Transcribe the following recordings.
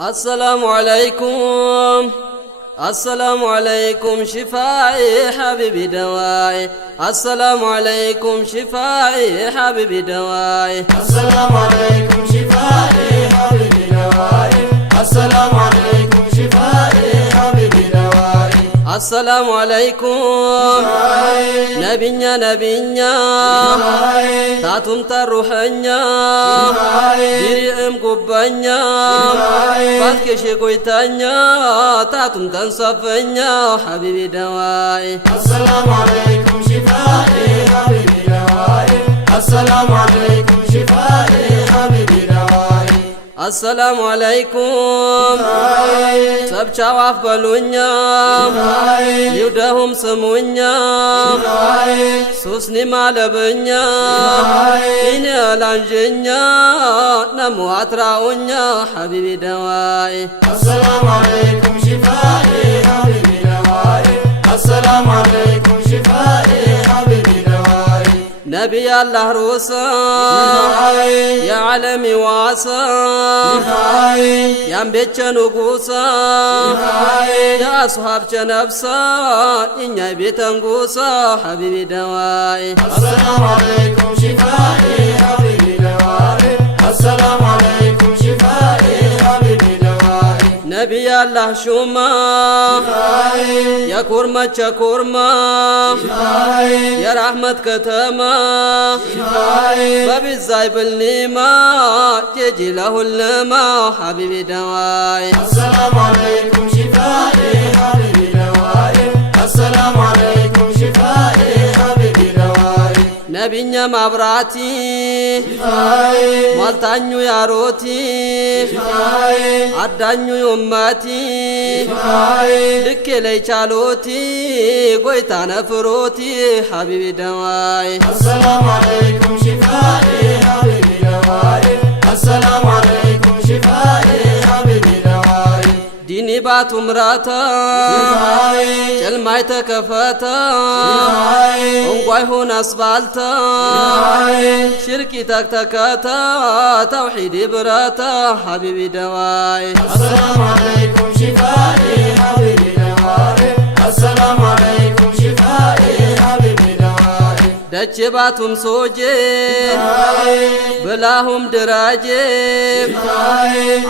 السلام عليكم. السلام عليكم شفائي حبيبي دواي. السلام عليكم شفائي حبيبي دواي. السلام عليكم شفائي حبيبي دواي. السلام عليكم شفائي حبيبي دواي. السلام عليكم نبينا نبينا تاتم تروحنا ديريم قبنا فاتك شكويتنا تاتم تنصفنا حبيبي دواي. السلام عليكم شفائي حبيبي دواي. السلام عليكم شفائي حبيبي دواي. السلام عليكم سبچا وافبلونيا يودهم سمونيا سوسني مالبنيا إني لانجنيا نمو أتراؤنيا حبيبي دواي. السلام عليكم شفائي حبيبي دواي. السلام عليكم شفائي حبيبي دواي. نبي الله روسا يا عالمي واسا يا مبيتش نقوسا يا أصحاب نفسا إني بيتنقوسا حبيبي دواي. السلام عليكم شفائي حبيبي دواي. السلام عليكم شفائي حبيبي دواي. نبي الله شوما يا كورما كورما يا رحمة كتما بابي الزايب النيما يجي له اللما حبيبي دواي. السلام عليكم شفائي حبيبي دواي. السلام عليكم شفائي حبيبي دواي. نبينا مبراتي مالتانيو يا روتي عدانيو يوماتي لك لي شالوتي قويتانا فروتي حبيبي دواي. السلام عليكم شفائي حبيبي دواي. السلام عليكم شفائي حبيبي دواي. ديني باتو مراتا جلماي تكفاتا انقواي هون اسفالتا شركي تكتكاتا توحيدي براتا حبيبي دواي. السلام عليكم شفائي حبيبي دواي. السلام عليكم شفائي حبيبي دواي. دچ باتم سوجي بلاهم دراجي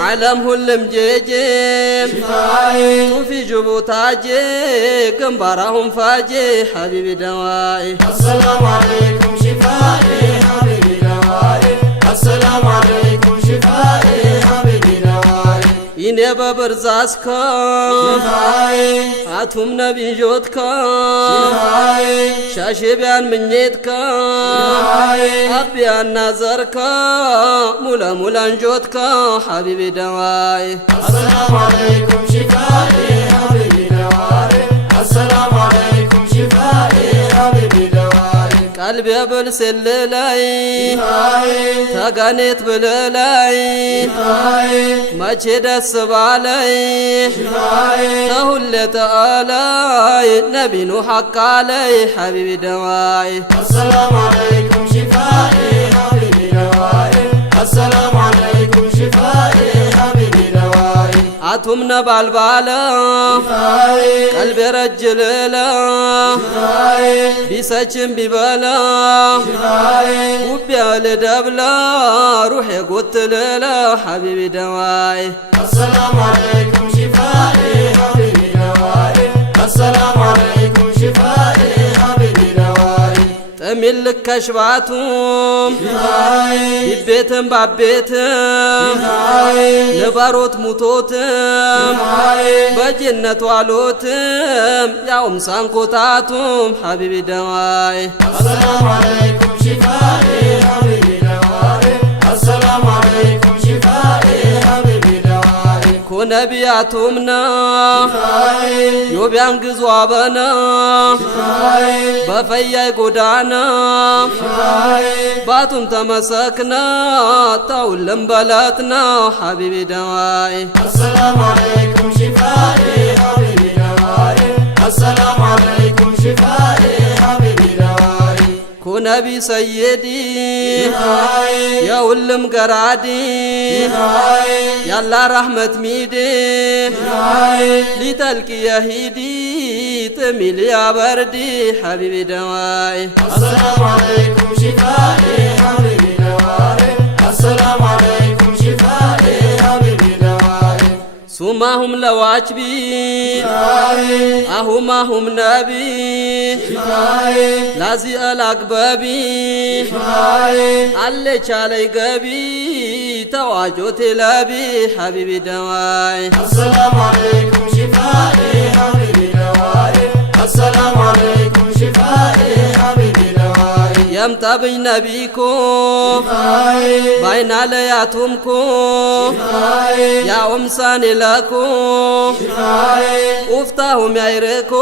علم هلم جيجي توفي جبوتاجي كمبارهم فاجي حبيبي دواي. السلام عليكم شفائي حبيبي دواي. السلام عليكم شفائي حبيبي دواي. إني ببرزاسكا عطهم نبي جودكا شاشي بيان منيتكا أبيان نظركا مولا مولا جودكا حبيبي دواي. السلام عليكم شفائي حبيبي دواي. السلام عليكم شفائي حبيبي دواي. قلبي بلسللاي تغانيت بللاي ماچه دس بالي تهل تعالي نبي نوح حق علي حبيبي دواي. السلام عليكم شفائي حبيبي دواي. السلام عليكم شفائي حبيبي دواي. عطهم نبالبالا قلبي رجللا بيساچن ببالا وبيال دبلا روحي قتللا حبيبي دواي. السلام عليكم شفائي حبيبي دواي. السلام عليكم شفائي حبيبي دواي. تملك كشباتهم ببيتم بابيتم نباروت موتوتم بجنة والوتم يوم سانكوتاتم حبيبي دواي. السلام عليكم شفائي حبيبي دواي. السلام عليكم شفائي حبيبي دواي. كنبياتمنا يوبيان قزوابنا بفياي قدانا باتم تمسكنا تولم بلاتنا حبيبي دواي. السلام عليكم شفائي حبيبي دواي. السلام عليكم شفائي حبيبي دواي. ነቢ ሰይዲ የሁሉም ገራዲ ያላ ረሕመት ሚዴ ሊጠልቅ የሂዲ ጥሚል ያበርዲ ሐቢቢ ደዋይ السلام عليكم شفائي حبيبي دوائي السلام عليكم شفائي حبيبي دوائي ሱማሁም ለዋችቢ አሁማሁም ነቢ ላዚ አልአግበቢ አለች አለይ ገቢ ተዋጆቴ ለቢ ሐቢቢ ደዋይ السلام عليكم شفائي حبيبي دوائي السلام عليكم شفائي حبيبي دوائي የምጣብኝ ነቢኮ ባይና ለያቱምኮ ያኡምሳኔ ለኮ ኡፍታሁም ያይረኮ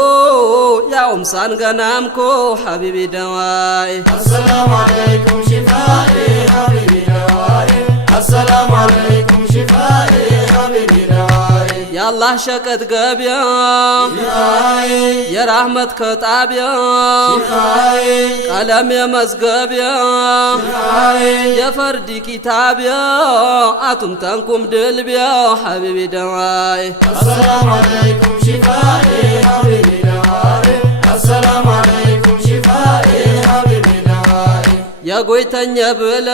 ያኡምሳን ገናምኮ ሐቢቢ ደዋይ السلام عليكم شفائي حبيبي دوائي السلام عليكم شفائي حبيبي دوائي የአላህ ሸቀጥ ገቢያ የራህመት ከጣቢያ ቀለም የመዝገቢያ የፈርዲ ኪታቢያ አቱም ተንኩም ድልቢያ ሐቢቢ ደዋይ السلام عليكم شفائي حبيبي دوائي السلام عليكم شفائي حبيبي دوائي የጎይተኛ ብላ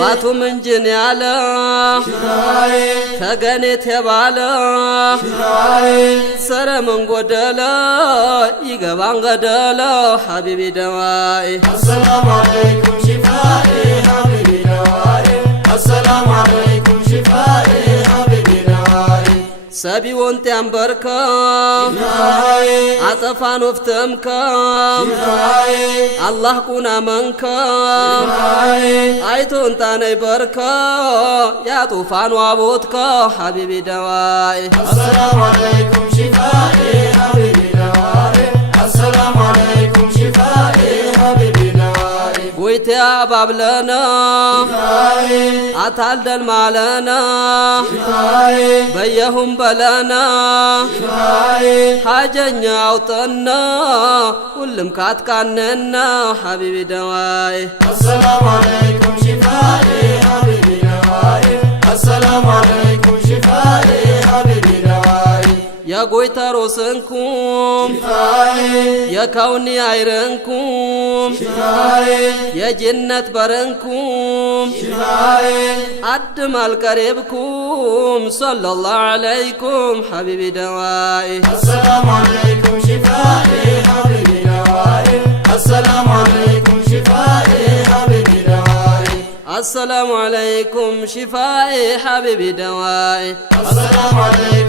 ባቱም እንጅን ያለ ተገኔት የባለ ሰረ ምን ጎደለ ይገባን ገደለ ሐቢቢ ደዋይ السلام عليكم شفائي حبيبي دوائي السلام عليكم شفائي حبيبي دوائي ሰቢ ወንት ያንበርከ አጠፋን ወፍተምከ አላህ ቁና መንከ አይቶን ታነይ በርከ ያጡፋን ዋቦትከ ሐቢቢ ደዋይ السلام عليكم شفائي حبيبي دوائي السلام عليكم شفائي حبيبي دوائي ጎይቴ አባብለና አታልደል ማለና በየሁም በለና ሐጀኛ አውጠና ሁሉም ካትቃነና ሐቢቢ ደዋይ السلام عليكم شفائي حبيبي دوائي السلام عليكم شفائي حبيبي دوائي የጎይተሮ ስንኩም የከውኒ አይረንኩም የጀነት በረንኩም አድም አልቀሬብኩም ሰለላሁ ዐለይኩም ሐቢቢ ደዋይ السلام عليكم شفائي حبيبي دوائي السلام عليكم شفائي حبيبي دوائي السلام عليكم شفائي حبيبي دواي السلام عليكم